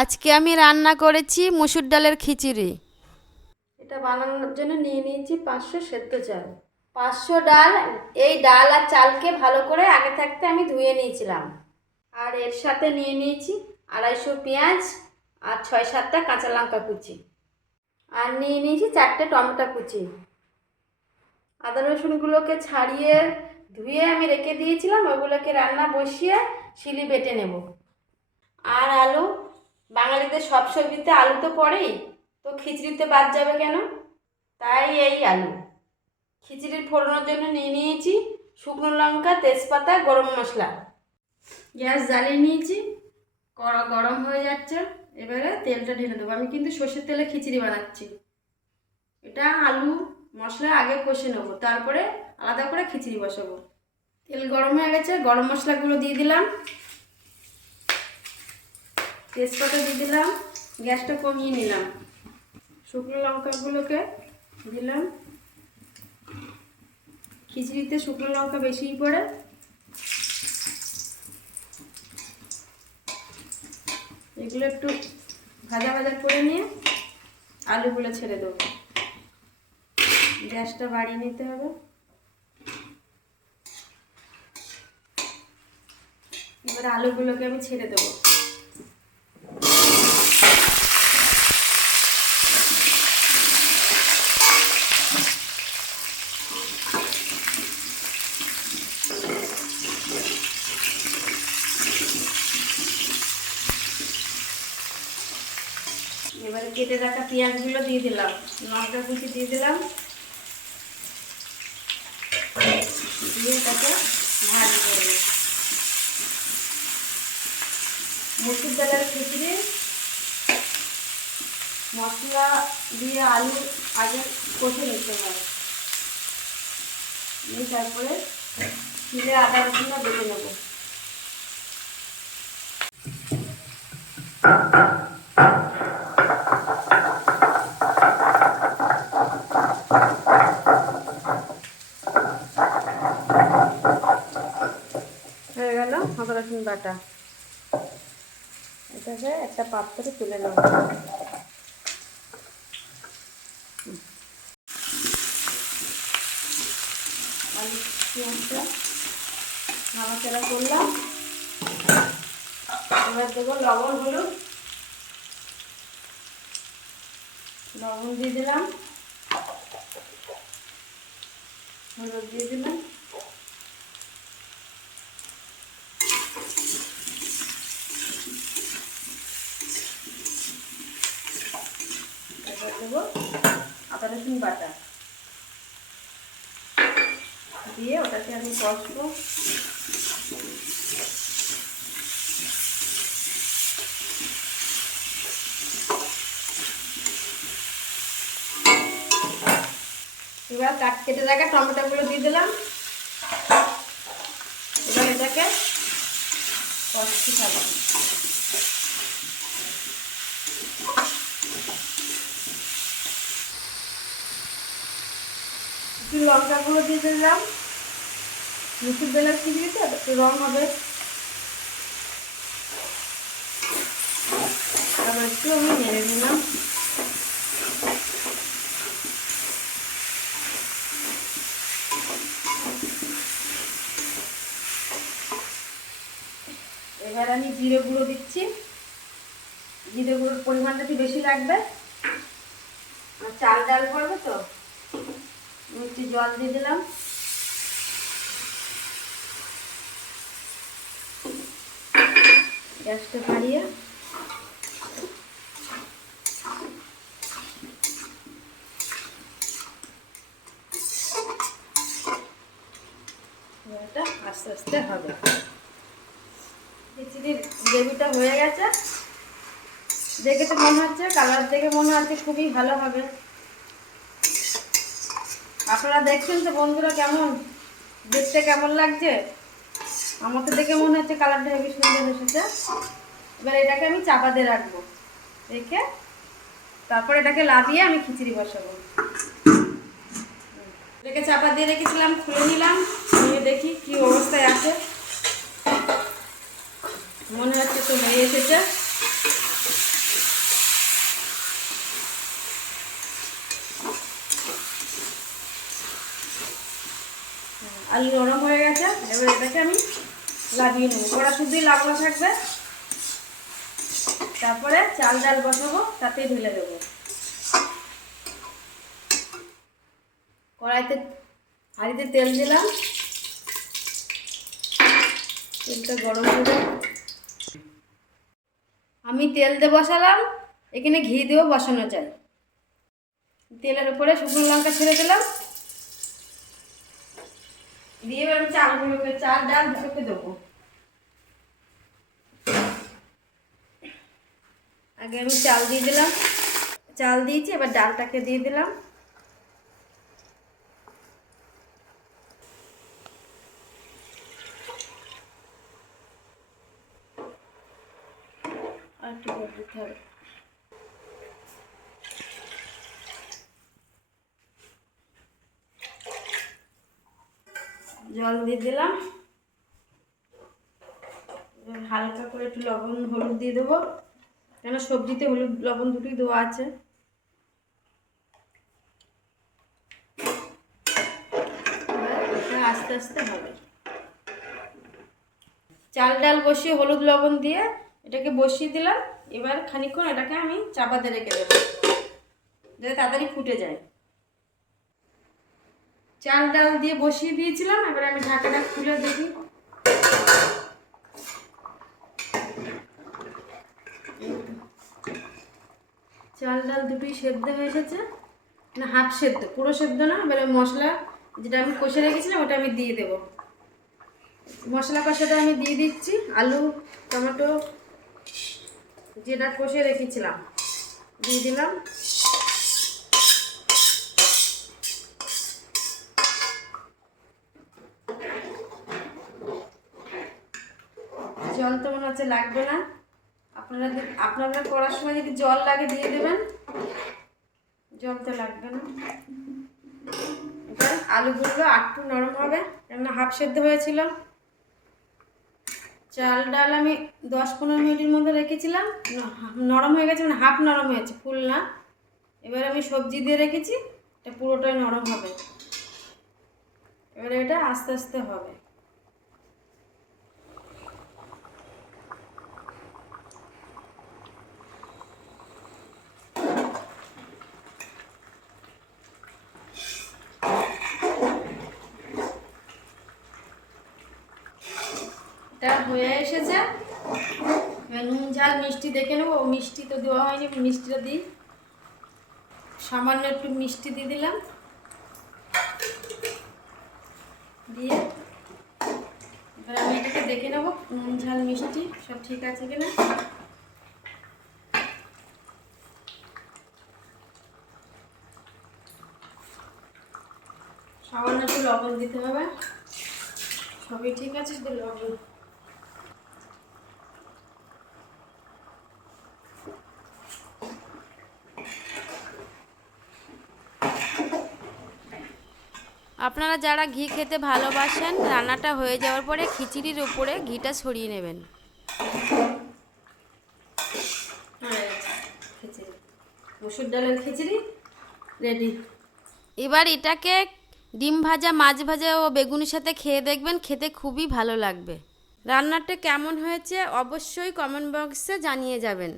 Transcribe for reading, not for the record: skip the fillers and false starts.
আজকে আমি রান্না করেছি মুসুর ডালের খিচুড়ি। এটা বানানোর জন্য নিয়ে নিয়েছি 500 সেদ্ধ চাল, 500 ডাল। এই ডাল আর চালকে ভালো করে আগে থাকতে আমি ধুয়ে নিয়েছিলাম। আর এর সাথে নিয়ে নিয়েছি 250 পেঁয়াজ আর 6-7টা কাঁচা লঙ্কা কুচি, আর নিয়ে নিয়েছি 4টে টমেটো কুচি। আদা রসুনগুলোকে ছাড়িয়ে ধুয়ে আমি রেখে দিয়েছিলাম, ওগুলোকে রান্না বসিয়ে শিলি বেটে নেব। আর আলু, বাঙালিদের সব সবজিতে আলু তো পড়েই, তো খিচুড়িতে বাদ যাবে কেন, তাই এই আলু। খিচুড়ির ফোড়নের জন্য নিয়ে নিয়েছি শুকনো লঙ্কা, তেজপাতা, গরম মশলা। গ্যাস জ্বালিয়ে নিয়েছি, কড়া গরম হয়ে যাচ্ছে। এবারে তেলটা ঢেলে দেবো। আমি কিন্তু সর্ষের তেলে খিচুড়ি বানাচ্ছি। এটা আলু মশলা আগে কষে নেবো, তারপরে আলাদা করে খিচুড়ি বসাবো। তেল গরম হয়ে গেছে, গরম মশলাগুলো দিয়ে দিলাম, তেজপাতা দিয়ে দিলাম, গ্যাসটা কমিয়ে নিলাম, শুকনো লঙ্কাগুলোকে দিলাম। খিচুড়িতে শুকনো লঙ্কা বেশিই পড়ে। এগুলো একটু ভাজা ভাজা করে নিয়ে আলুগুলো ছেড়ে দেবো। গ্যাসটা বাড়িয়ে নিতে হবে। এবার আলুগুলোকে আমি ছেড়ে দেবো। এবারে কেটে রাখা পেঁয়াজগুলো দিয়ে দিলাম, লঙ্কা কুচি দিয়ে দিলাম, দিয়ে তাকে ভাজতে হবে। মুসুর ডালের খিচুড়ি মশলা দিয়ে আলু আগে কষে নিতে হয়, নিয়ে তারপরে শিলে আদা রসুনটা বেটে নেব। হয়ে গেল আদা রসুন বাটা। এটাকে একটা পাত্রে তুলে নেব। আলু পেঁয়াজটা নাড়াচাড়া করলাম। এবার দেবো লবণ, হলুদ। লবণ দিয়ে দিলাম, হলুদ দিয়ে দিলাম, এবার দেবো আদা রসুন বাটা দিয়ে ওটাকে আমি কষবো। এবার কেটে রাখা টমেটোগুলো দিয়ে দিলাম। এবার এটাকে কষতে থাকবো। একটু লঙ্কাগুলো দিয়ে দিলাম, মুসুর ডালের খিচুড়িতে একটু রং হবে। আবার একটু আমি নেড়ে নিলাম। এবার আমি জিরে গুঁড়ো দিচ্ছি। জিরে গুঁড়োর পরিমাণটা একটু বেশি লাগবে, আর চাল ডাল পড়বে তো। একটু জল দিয়ে দিলাম। গ্যাসটা বাড়িয়ে এটা আস্তে আস্তে হবে। খিচুড়ির গ্রেভিটা হয়ে গেছে, দেখে তো মনে হচ্ছে, কালার দেখে মনে হচ্ছে খুবই ভালো হবে। আপনারা দেখছেন তো বন্ধুরা, কেমন দেখতে কেমন লাগছে? আমাকে দেখে মনে হচ্ছে কালারটা হেবি সুন্দর এসেছে। এবার এটাকে আমি চাপা দিয়ে রাখবো, রেখে তারপর এটাকে লাভিয়ে আমি খিচুড়ি বসাবো। এটাকে চাপা দিয়ে রেখেছিলাম, খুলে নিলাম, নিয়ে দেখি কি অবস্থায় আছে। মনে হচ্ছে তো হয়ে এসেছে। আলু নরম হয়ে গেছে, এবার এটাকে আমি লাগিয়ে নেবো। কড়া শুধুই লাগানো থাকবে, তারপরে চাল ডাল বসাবো, তাতেই ঢেলে দেবো। কড়াইতে হাঁড়িতে তেল দিলাম, তেলটা গরম হবে। আমি তেল দিয়ে বসালাম, এখানে ঘি দিয়েও বসানো যায়। তেলের উপরে শুকনো লঙ্কা ছেড়ে দিলাম, দিয়ে এবার আমি চালগুলোকে, চাল ডাল দুটোকে দেবো। আগে আমি চাল দিয়ে দিলাম, চাল দিয়েছি, এবার ডালটাকে দিয়ে দিলাম। আর একটু করে দিতে হবে। জল দিয়ে দিলাম, হালকা করে একটু লবণ হলুদ দিয়ে দেবো, কেন সবজিতে হলুদ লবণ দুটোই দেওয়া আছে। আস্তে আস্তে হবে। চাল ডাল বসিয়ে হলুদ লবণ দিয়ে এটাকে বসিয়ে দিলাম। এবার খানিকক্ষণ এটাকে আমি চাপাতে রেখে দেবো, যাতে তাড়াতাড়ি ফুটে যায়। চাল ডাল দিয়ে বসিয়ে দিয়েছিলাম, এবার আমি ঢাকাটা খুলে দেখি। চাল ডাল দুটোই সেদ্ধ হয়ে এসেছে, না হাফ সেদ্ধ, পুরো সেদ্ধ না। এবারে মশলা যেটা আমি কষে রেখেছিলাম ওটা আমি দিয়ে দেবো। মশলা কষাটা আমি দিয়ে দিচ্ছি, আলু টমেটো যেটা কষে রেখেছিলাম দিয়ে দিলাম। জল তো মনে হচ্ছে লাগবে না, আপনারা করার সময় যদি জল লাগে দিয়ে দেবেন, জল তো লাগবে না। এবার আলুগুলো একটু নরম হবে, কেননা হাফ সেদ্ধ হয়েছিল। চাল ডাল আমি 10-15 মিনিটের মধ্যে রেখেছিলাম, নরম হয়ে গেছে, মানে হাফ নরম হয়েছে, ফুল না। এবার আমি সবজি দিয়ে রেখেছি, এটা পুরোটাই নরম হবে। এবারে এটা আস্তে আস্তে হবে। এটা হয়ে এসেছে, নুন ঝাল মিষ্টি দেখে নেবো। মিষ্টি তো দেওয়া হয়নি, মিষ্টিটা দিই। সামান্য একটু মিষ্টি দিয়ে দিলাম, দিয়ে এবার আমি এটাকে দেখে নেবো নুন ঝাল মিষ্টি সব ঠিক আছে কিনা। সামান্য একটু লবণ দিতে হবে, সবই ঠিক আছে, শুধু লবণ। আপনারা যারা ঘি খেতে ভালোবাসেন, রান্নাটা হয়ে যাওয়ার পরে খিচুড়ির উপরে ঘিটা ছড়িয়ে নেবেন। খিচুড়ি, মসুর ডালের খিচুড়ি রেডি। এবার এটাকে ডিম ভাজা, মাছ ভাজা ও বেগুনের সাথে খেয়ে দেখবেন, খেতে খুবই ভালো লাগবে। রান্নাটা কেমন হয়েছে অবশ্যই কমেন্ট বক্সে জানিয়ে যাবেন।